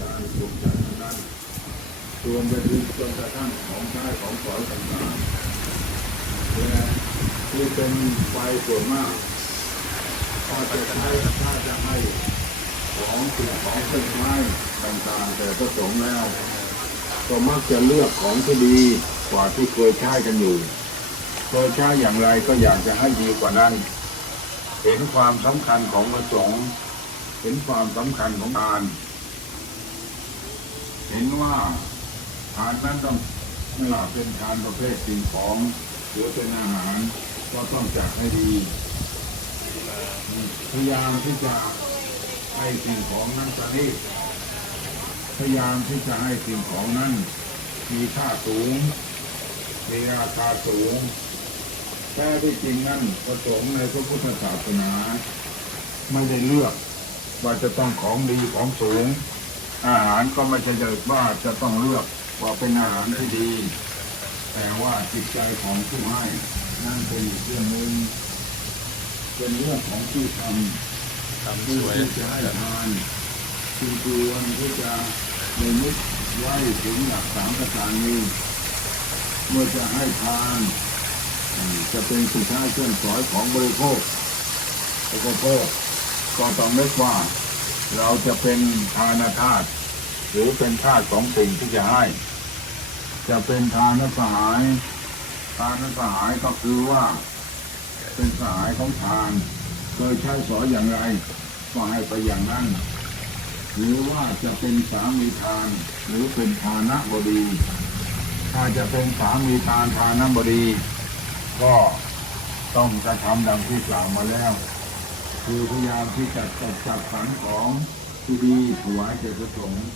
การสุขจากนั้นรวมไปถึงจนกระทั่งของใช้ของสอยต่างๆและที่เป็นไฟส่วนมากก็จะใช้ถ้าจะให้ของสิ่งของเครื่องไม้ต่างๆ แต่ผสมแล้ว ก็มักจะเลือกของที่ดีกว่าที่เคยใช้กันอยู่เคยใช้อย่างไรก็อยากจะให้ดีกว่านั้น เห็นความสำคัญของประสงค์เห็นความสำคัญของทาน ห็นว่าทานนั้นต้องไม่ว่าเป็นทานประเภทสิ่งของหรือเป็นอาหารก็ต้องจัดให้ดีพยายามที่จะให้สิ่งของนั้นประณีตพยายามที่จะให้สิ่งของนั้นมีค่าสูง มีราคาสูงแท้ที่จริงนั่นประสงค์ในพระพุทธศาสนา ไม่ได้เลือกว่าจะต้องของดีของสูง อาหารก็ไม่ใช่จะว่าจะต้องเลือกว่าเป็นอาหารที่ดี แต่ว่าจิตใจของผู้ให้นั่นเป็นเรื่องหนึงเป็นเรื่องของผู้ทำทำผู้วยที่จะให้ทานคือควรที่จะในมุดไว้ถึงหลักสามประการนี้เมื่อจะให้ทาน จะเป็นสุดท้ายเครื่องสอยของบริโภคบริโภคก็ต้องนึกว่า เราจะเป็นทานทาสหรือเป็นทาสของสิ่งที่จะให้ จะเป็นทานสหาย ทานสหายก็คือว่า เป็นสหายของทานเคยใช้สอยอย่างไร ก็ให้ไปอย่างนั้น หรือว่าจะเป็นสามีทาน หรือเป็นทานะบดี ถ้าจะเป็นสามีทานทานบดี ก็ต้องกระทำดังที่กล่าวมาแล้ว คือพยายามที่จะจัดจัดสรรของทีดีถวายแก่พระสงฆ์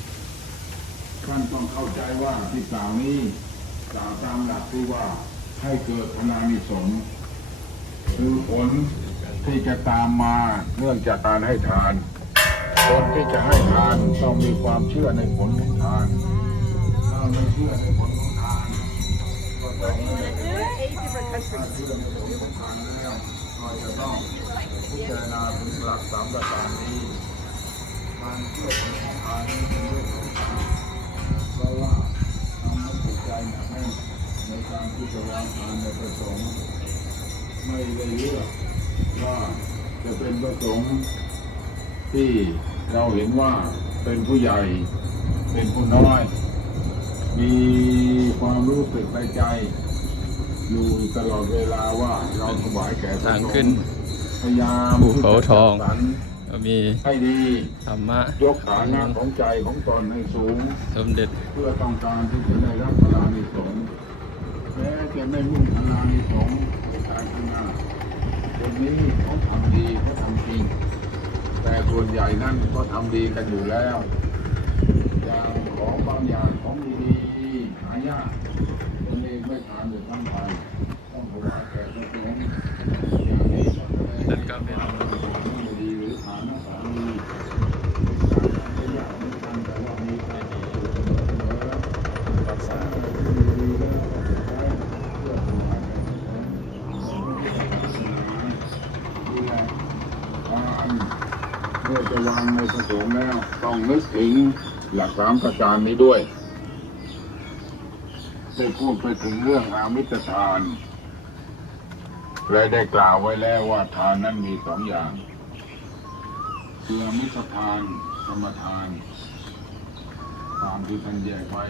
ท่านต้องเข้าใจว่าที่กล่าวนี้กล่าวตามหลักที่ว่าให้เกิดพนานิสงคือผลที่จะตามมาเนื่องจากการให้ทานคนที่จะให้ทานต้องมีความเชื่อในผลของทานถ้าไม่เชื่อในผล เชื่อในผลของทานแล้วก็จะต้องพิจารณาถึงหลักสามประการนี้การเชื่อของทานนี้เป็นเรื่องสำคัญเพราะว่าทำให้จิตใจหนักแน่นในการที่จะวางทานในประสงค์ไม่ได้เลือกว่าจะเป็นประสงค์ที่เราเห็นว่าเป็นผู้ใหญ่เป็นผู้น้อย มีความรู้สึกในใจ อยู่ตลอดเวลาว่าเราถวายแก่พระทางสงขึ้นฆ์พยายามภูเขาทองที่จะจัดสรรก็มีให้ดีธรรมะยกฐานะของใจของตนให้สูง สมเด็จเพื่อต้องการที่จะได้รับพลานิสงส์แม้จะไม่มุ่งพลานิสงส์ในการข้างหน้าคนนี้เขาทำดีเขาทำจริงแต่ส่วนใหญ่นั่นก็ทำดีกันอยู่แล้ว นั่นก็เป็นเมื่อถวางฆ์นี่แหละการเมื่อจะวางในสงฆ์แล้วต้องนึกถึงหลักสามประการนี้ด้วย ได้พูดไปถึงเรื่องอามิตรทานและได้กล่าวไว้แล้วว่าทานนั้นมีสองอย่าง คืออามิตรทานธรรมทานตามที่ท่านแยกไว้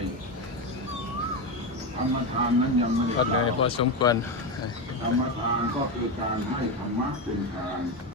ธรรมทานนั้นยังไม่ได้ก็กเลล่ายวพอสมควรธรรมทานก็คือการให้ธรรมะเป็นทาน